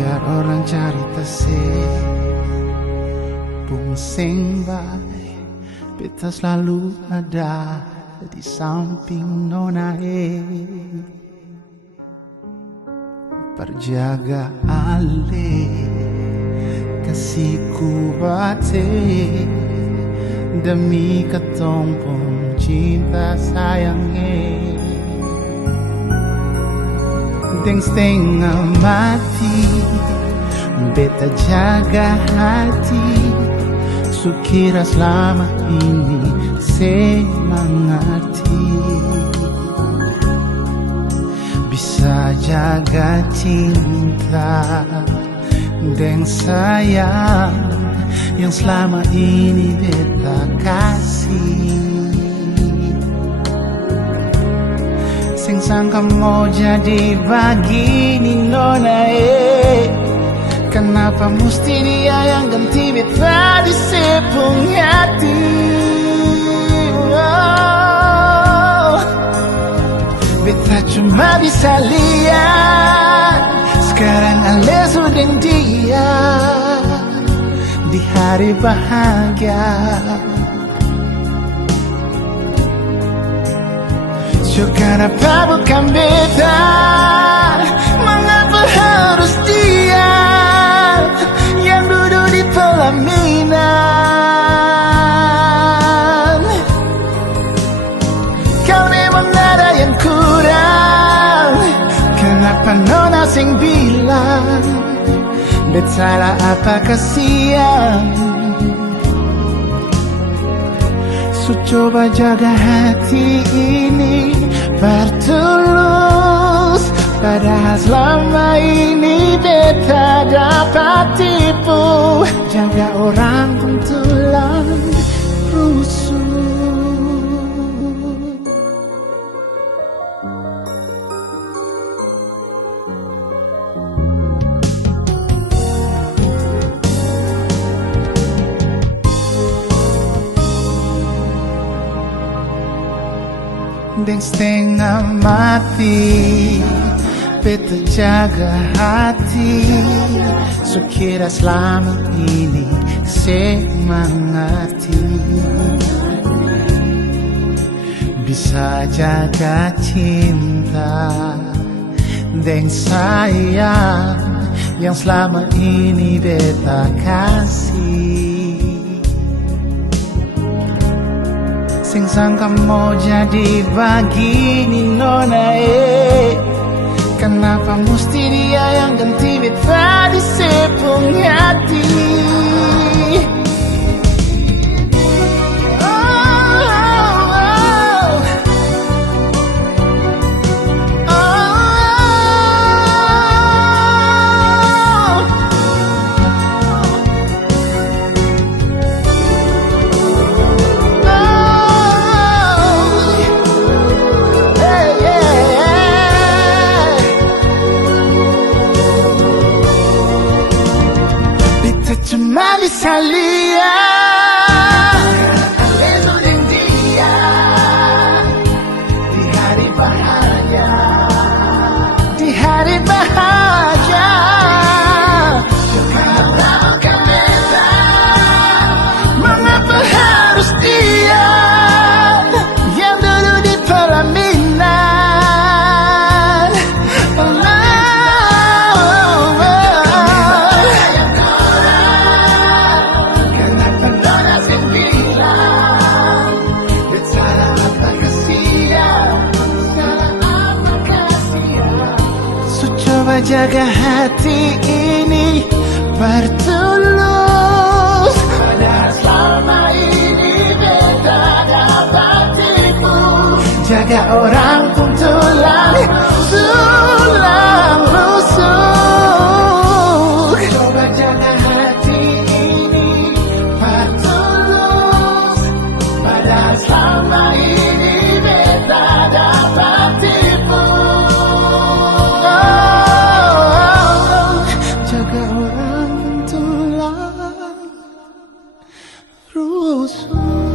Biar orang cerita sih Pungsing baik beta selalu ada di samping nona Perjaga ale kasihku bate demi ketompong cinta sayangnya Deng setengah mati beta jaga hati Sukira selama ini semangati Bisa jaga cinta dan sayang Yang selama ini beta kasih Sing sangka mau jadi begini nona Kenapa mesti dia yang ganti beta di sepung hati Beta cuma bisa lihat Sekarang ale sudah dia Di hari bahagia So kenapa bukan beta Mengapa harus dia Yang duduk di pelaminan Kau memang ada yang kurang Kenapa nona sing bilang Bet salah apa kasihan So coba jaga hati ini bertulus Padahal selama ini beta dapat tipu Jaga orang kuntulan rusuh Deng setengah mati beta jaga hati Sukira selama ini semangati Bisa jaga cinta dan sayang Yang selama ini beta kasih Sing sangka mau jadi begini nona Kenapa mesti dia yang ganti beta di sepung hati Cuma bisa lihat Itu dan dia Di hari bahagia Di hari bahagia Kenapa bukan beta Mengapa harus dia Yang duduk di pelaminan Coba jaga hati ini bertulus Padahal selama ini beta dapat tipu Jaga orang kuntulan tulang rusuk Coba jaga hati ini bertulus Padahal selama ini beta dapat tipu Jaga orang tulang rusuk